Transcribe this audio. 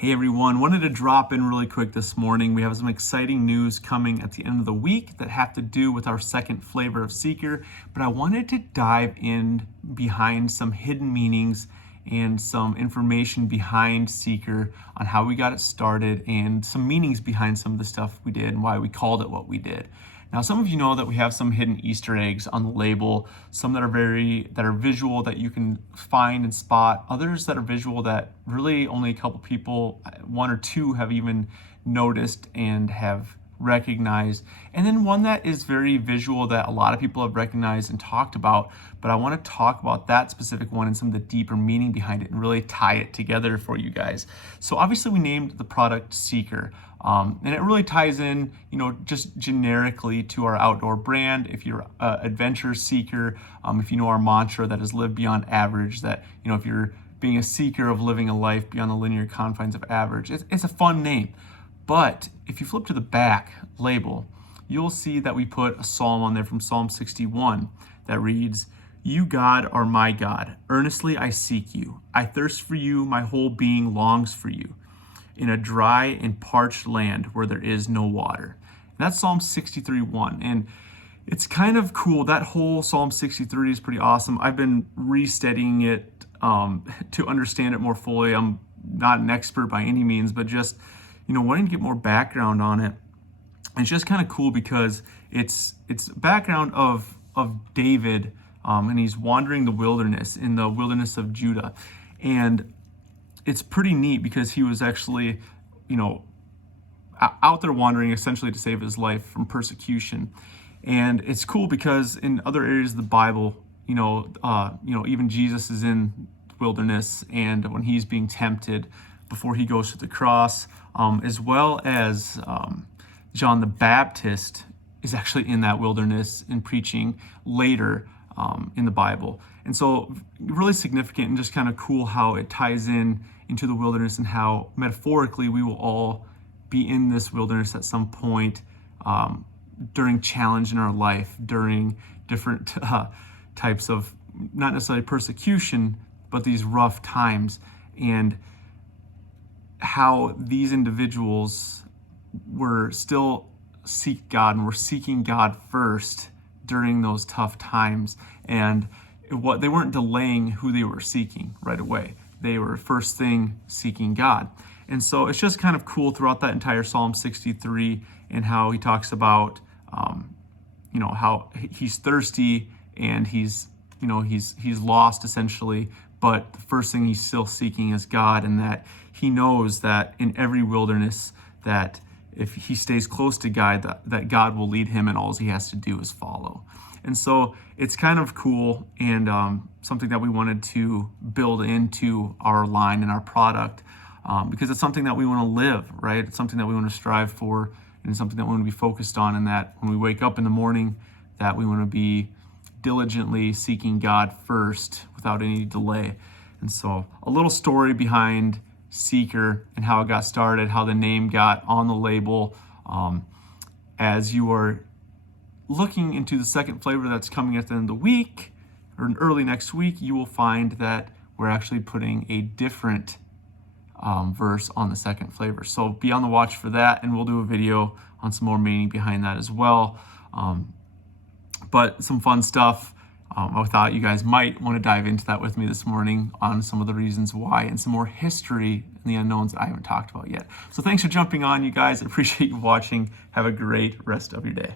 Hey everyone, wanted to drop in really quick this morning. We have some exciting news coming at the end of the week that have to do with our second flavor of Seeker, but I wanted to dive in behind some hidden meanings and some information behind Seeker on how we got it started and some meanings behind some of the stuff we did and why we called it what we did. Now, some of you know that we have some hidden Easter eggs on the label, some that are visual that you can find and spot, others that are visual that really only a couple people, one or two, have even noticed and have recognized, and then one that is very visual that a lot of people have recognized and talked about, but I want to talk about that specific one and some of the deeper meaning behind it and really tie it together for you guys. So obviously we named the product Seeker, and it really ties in, just generically to our outdoor brand. If you're an adventure seeker, if you know our mantra that is live beyond average, that, if you're being a seeker of living a life beyond the linear confines of average, it's a fun name. But if you flip to the back label, you'll see that we put a psalm on there from Psalm 61 that reads, "You, God, are my God. Earnestly I seek you. I thirst for you. My whole being longs for you in a dry and parched land where there is no water." And that's Psalm 63:1. And it's kind of cool. That whole Psalm 63 is pretty awesome. I've been restudying it to understand it more fully. I'm not an expert by any means, but just wanting to get more background on it. And it's just kind of cool because it's background of David, and he's wandering the wilderness in the wilderness of Judah. And it's pretty neat because he was actually, out there wandering essentially to save his life from persecution. And it's cool because in other areas of the Bible, even Jesus is in the wilderness, and when he's being tempted before he goes to the cross, as well as John the Baptist is actually in that wilderness and preaching later in the Bible. And so really significant and just kind of cool how it ties in into the wilderness and how metaphorically we will all be in this wilderness at some point during challenge in our life, during different types of, not necessarily persecution, but these rough times, and how these individuals were still seek God and were seeking God first during those tough times. And they weren't delaying who they were seeking right away. They were first thing seeking God. And so it's just kind of cool throughout that entire Psalm 63 and how he talks about, how he's thirsty and he's lost essentially, but the first thing he's still seeking is God, and that he knows that in every wilderness that if he stays close to God, that God will lead him and all he has to do is follow. And so it's kind of cool and something that we wanted to build into our line and our product because it's something that we want to live, right? It's something that we want to strive for, and something that we want to be focused on, and that when we wake up in the morning, that we want to be diligently seeking God first without any delay. And so a little story behind Seeker and how it got started, how the name got on the label. As you are looking into the second flavor that's coming at the end of the week or early next week, you will find that we're actually putting a different verse on the second flavor. So be on the watch for that, and we'll do a video on some more meaning behind that as well. But some fun stuff. I thought you guys might want to dive into that with me this morning on some of the reasons why and some more history and the unknowns that I haven't talked about yet. So thanks for jumping on, you guys. I appreciate you watching. Have a great rest of your day.